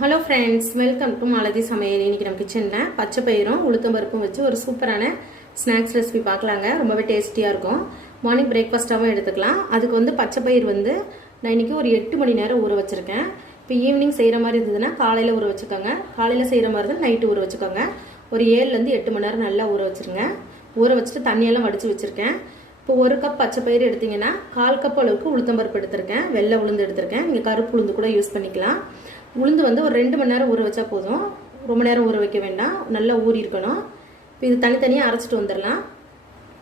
Hello friends, welcome to malathi சமையல். இன்னைக்கு நம்ம கிச்சனில் பச்சை பயிரும் உளுத்தம் பருப்பும் வச்சு ஒரு சூப்பரான ஸ்நாக்ஸ் ரெசிபி பார்க்கலாங்க. ரொம்பவே டேஸ்டியாக இருக்கும். மார்னிங் பிரேக்ஃபாஸ்ட்டாகவும் எடுத்துக்கலாம். அதுக்கு வந்து பச்சை பயிர் வந்து நான் இன்றைக்கி ஒரு 8 மணி நேரம் ஊற வச்சுருக்கேன். இப்போ ஈவினிங் செய்கிற மாதிரி இருந்ததுன்னா காலையில் ஊற வச்சுக்கோங்க. காலையில் செய்கிற மாதிரி இருந்தால் நைட்டு ஊற வச்சுக்கோங்க. ஒரு 7லேருந்து 8 மணி நேரம் நல்லா ஊற வச்சுருங்க. ஊற வச்சுட்டு தண்ணியெல்லாம் வடித்து வச்சுருக்கேன். இப்போ ஒரு கப் பச்சை பயிர் எடுத்திங்கன்னா 1/4 கப் அளவுக்கு உளுத்தம் பருப்பு எடுத்திருக்கேன். வெள்ளை உளுந்து எடுத்திருக்கேன். நீங்கள் கருப்பு உளுந்து கூட யூஸ் பண்ணிக்கலாம். உளுந்து வந்து ஒரு 2 மணி நேரம் ஊற வச்சா போதும். ரொம்ப நேரம் ஊற வைக்க வேண்டாம். நல்லா ஊறி இருக்கணும். இப்போ இது தனித்தனியாக அரைச்சிட்டு வந்துடலாம்.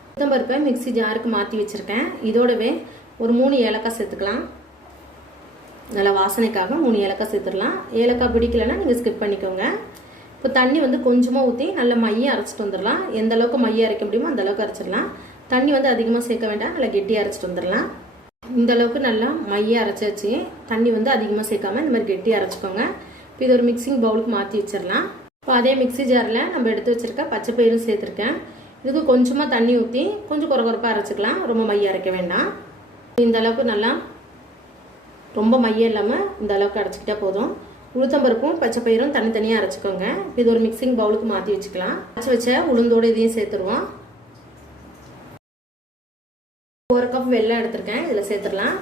உளுத்தம் பருப்பை மிக்ஸி ஜாருக்கு மாற்றி வச்சுருக்கேன். இதோடவே ஒரு 3 ஏலக்காய் சேர்த்துக்கலாம். நல்லா வாசனைக்காக 3 ஏலக்காய் சேர்த்துடலாம். ஏலக்காய் பிடிக்கலைன்னா நீங்கள் ஸ்கிப் பண்ணிக்கோங்க. இப்போ தண்ணி வந்து கொஞ்சமாக ஊற்றி நல்லா மையம் அரைச்சிட்டு வந்துடலாம். எந்த அளவுக்கு மையம் அரைக்க முடியுமோ அந்த அளவுக்கு அரைச்சிடலாம். தண்ணி வந்து அதிகமாக சேர்க்க வேண்டாம். நல்லா கெட்டியாக அரைச்சிட்டு வந்துடலாம். இந்த அளவுக்கு நல்லா மைய அரைச்சாச்சு. தண்ணி வந்து அதிகமாக சேர்க்காம இந்த மாதிரி கெட்டி அரைச்சிக்கோங்க. இப்போ இது ஒரு மிக்சிங் பவுலுக்கு மாற்றி வச்சிடலாம். இப்போ அதே மிக்சி ஜாரில் நம்ம எடுத்து வச்சிருக்க பச்சை பயிரும் சேர்த்துருக்கேன். இதுக்கு கொஞ்சமாக தண்ணி ஊற்றி கொஞ்சம் குறைப்பாக அரைச்சிக்கலாம். ரொம்ப மைய அரைக்க வேண்டாம். இந்த அளவுக்கு நல்லா ரொம்ப மையம் இல்லாமல் இந்த அளவுக்கு அரைச்சிக்கிட்டா போதும். உளுத்தம்பருப்பும் பச்சை பயிரும் தனித்தனியாக அரைச்சிக்கோங்க. இது ஒரு மிக்சிங் பவுலுக்கு மாற்றி வச்சுக்கலாம். அரைச்சி வச்ச உளுந்தோடு இதையும் சேர்த்துருவோம். 1 கப் வெல்லம் எடுத்திருக்கேன். இதில் சேர்த்துடலாம்.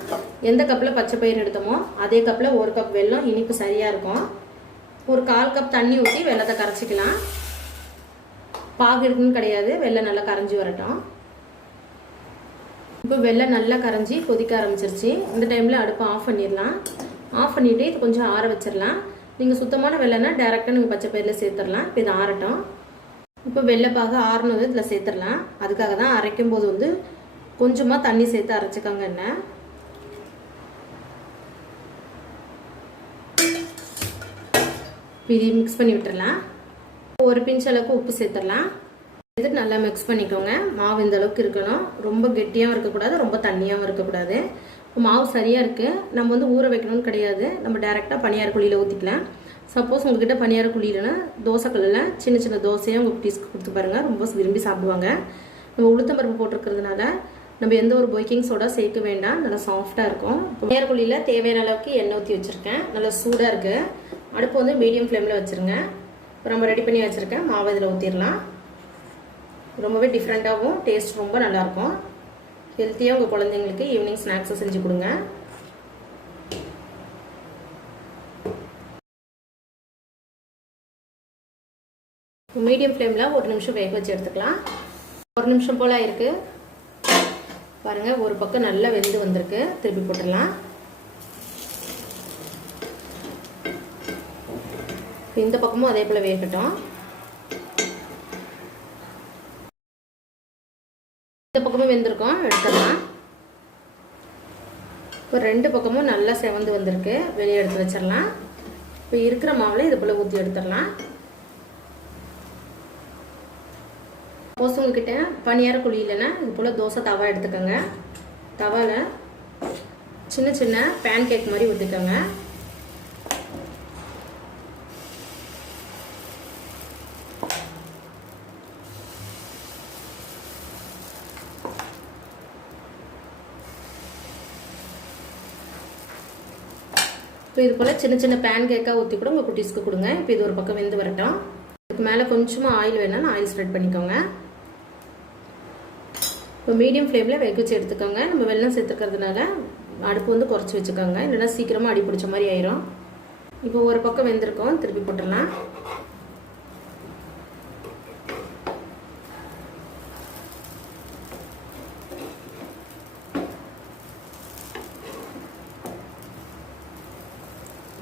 எந்த கப்பில் பச்சை பயிர் எடுத்தோமோ அதே கப்பில் 1 கப் வெல்லம். இனிப்பு சரியாக இருக்கும். ஒரு 1/4 கப் தண்ணி ஊற்றி வெல்லத்தை கரைச்சிக்கலாம். பாகு இருக்குன்னு கிடையாது. வெல்லம் நல்லா கரைஞ்சி வரட்டும். இப்போ வெல்லம் நல்லா கரைஞ்சி கொதிக்க ஆரம்பிச்சிருச்சு. இந்த டைமில் அடுப்பை ஆஃப் பண்ணிடலாம். ஆஃப் பண்ணிவிட்டு இது கொஞ்சம் ஆற வச்சிடலாம். நீங்கள் சுத்தமான வெல்லம்னா டேரெக்டாக நீங்கள் பச்சை பயிரில் சேர்த்துடலாம். இப்போ இது ஆறட்டும். இப்போ வெள்ளைப்பாக ஆறுனது இதில் சேர்த்துடலாம். அதுக்காக தான் அரைக்கும் போது வந்து கொஞ்சமாக தண்ணி சேர்த்து அரைச்சிக்கோங்க. என்ன இது மிக்ஸ் பண்ணி விட்டுடலாம். ஒரு பிஞ்ச் அளவுக்கு உப்பு சேர்த்துடலாம். சேர்த்துட்டு நல்லா மிக்ஸ் பண்ணிக்கோங்க. மாவு இந்த அளவுக்கு இருக்கணும். ரொம்ப கெட்டியாகவும் இருக்கக்கூடாது, ரொம்ப தண்ணியாகவும் இருக்கக்கூடாது. மாவு சரியாக இருக்குது. நம்ம வந்து ஊற வைக்கணும்னு கிடையாது. நம்ம டேரெக்டாக பனியார குழியில் ஊற்றிக்கலாம். சப்போஸ் உங்ககிட்ட பனியார குழி இல்லைன்னா தோசைக்கல்லில் சின்ன சின்ன தோசையாக உங்கள் குட்டீஸ்க்கு கொடுத்து பாருங்கள். ரொம்ப விரும்பி சாப்பிடுவாங்க. நம்ம உளுத்தம் பருப்பு போட்டிருக்கிறதுனால நம்ம எந்த ஒரு பேக்கிங் சோடா சேர்க்க வேண்டாம். நல்லா சாஃப்டாக இருக்கும். பனியார குழியில் தேவையான அளவுக்கு எண்ணெய் ஊற்றி வச்சுருக்கேன். நல்லா சூடாக இருக்குது. அடுப்பு வந்து மீடியம் ஃப்ளேமில் வச்சுருங்க. இப்போ நம்ம ரெடி பண்ணி வச்சுருக்கேன். மாவு இதில் ஊற்றிடலாம். ரொம்பவே டிஃப்ரெண்ட்டாகவும் டேஸ்ட் ரொம்ப நல்லாயிருக்கும். ஹெல்த்தியாக உங்கள் குழந்தைங்களுக்கு ஈவினிங் ஸ்நாக்ஸை செஞ்சு கொடுங்க. மீடியம் ஃப்ளேமில் 1 நிமிஷம் வேக வச்சு எடுத்துக்கலாம். 1 நிமிஷம் போல் ஆயிருக்கு பாருங்கள். ஒரு பக்கம் நல்லா வெந்து வந்திருக்கு. திருப்பி போட்டுடலாம். இந்த பக்கமும் அதே போல் வேகட்டும். இந்த பக்கமும் வெந்திருக்கோம். எடுத்துடலாம். இப்போ 2 பக்கமும் நல்லா செவந்து வந்திருக்கு. வெளியே எடுத்து வச்சிடலாம். இப்போ இருக்கிற மாவில் இது போல் ஊற்றி எடுத்துடலாம். சப்போஸ் உங்ககிட்ட பனியார குழி இல்லைன்னா இது போல் தோசை தவா எடுத்துக்கோங்க. தவாவில் சின்ன சின்ன பேன் கேக் மாதிரி ஊற்றிக்கோங்க. இப்போ இது போல் சின்ன சின்ன பேன் கேக்காக ஊற்றி கூட உங்கள் குட்டீஸ்க்கு கொடுங்க. இப்போ இது ஒரு பக்கம் வெந்து வரட்டும். இதுக்கு மேலே கொஞ்சமாக ஆயில் வேணாலும் ஆயில் ஸ்ப்ரெட் பண்ணிக்கோங்க. இப்போ மீடியம் ஃப்ளேமில் வேக வச்சு எடுத்துக்கோங்க. நம்ம வெல்லம் சேர்த்துக்கிறதுனால அடுப்பு வந்து குறைச்சி வச்சுக்கோங்க. இல்லைன்னா சீக்கிரமாக அடி பிடிச்ச மாதிரி ஆயிரும். இப்போ ஒரு பக்கம் வெந்திருக்கோம். திருப்பி போட்டுடலாம்.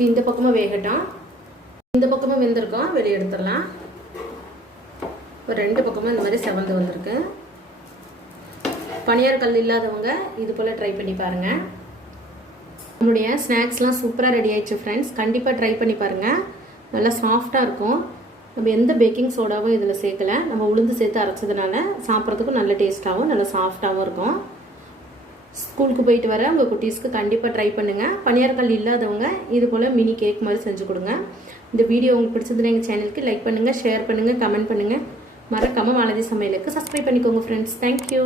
இந்த பக்கமும் வேகட்டும். இந்த பக்கமும் வெந்திருக்கோம். வெளியே எடுத்துடலாம். இப்போ 2 பக்கமும் இந்த மாதிரி செவந்து வந்திருக்கு. பனியார கல் இல்லாதவங்க இது போல் ட்ரை பண்ணி பாருங்கள். நம்மளுடைய ஸ்நாக்ஸ்லாம் சூப்பராக ரெடி ஆயிடுச்சு ஃப்ரெண்ட்ஸ். கண்டிப்பாக ட்ரை பண்ணி பாருங்கள். நல்லா சாஃப்டாக இருக்கும். நம்ம எந்த பேக்கிங் சோடாவும் இதில் சேர்க்கலை. நம்ம உளுந்து சேர்த்து அரைச்சதுனால சாப்பிட்றதுக்கும் நல்ல டேஸ்ட்டாகவும் நல்லா சாஃப்டாகவும் இருக்கும். ஸ்கூலுக்கு போயிட்டு வர உங்கள் குட்டீஸ்க்கு கண்டிப்பாக ட்ரை பண்ணுங்கள். பனியார கல் இல்லாதவங்க இது போல் மினி கேக் மாதிரி செஞ்சு கொடுங்க. இந்த வீடியோ உங்களுக்கு பிடிச்சதுன்னா எங்கள் சேனலுக்கு லைக் பண்ணுங்கள், ஷேர் பண்ணுங்கள், கமெண்ட் பண்ணுங்கள். மறக்காமல் malathi சமையலுக்கு சப்ஸ்கிரைப் பண்ணிக்கோங்க ஃப்ரெண்ட்ஸ். தேங்க்யூ.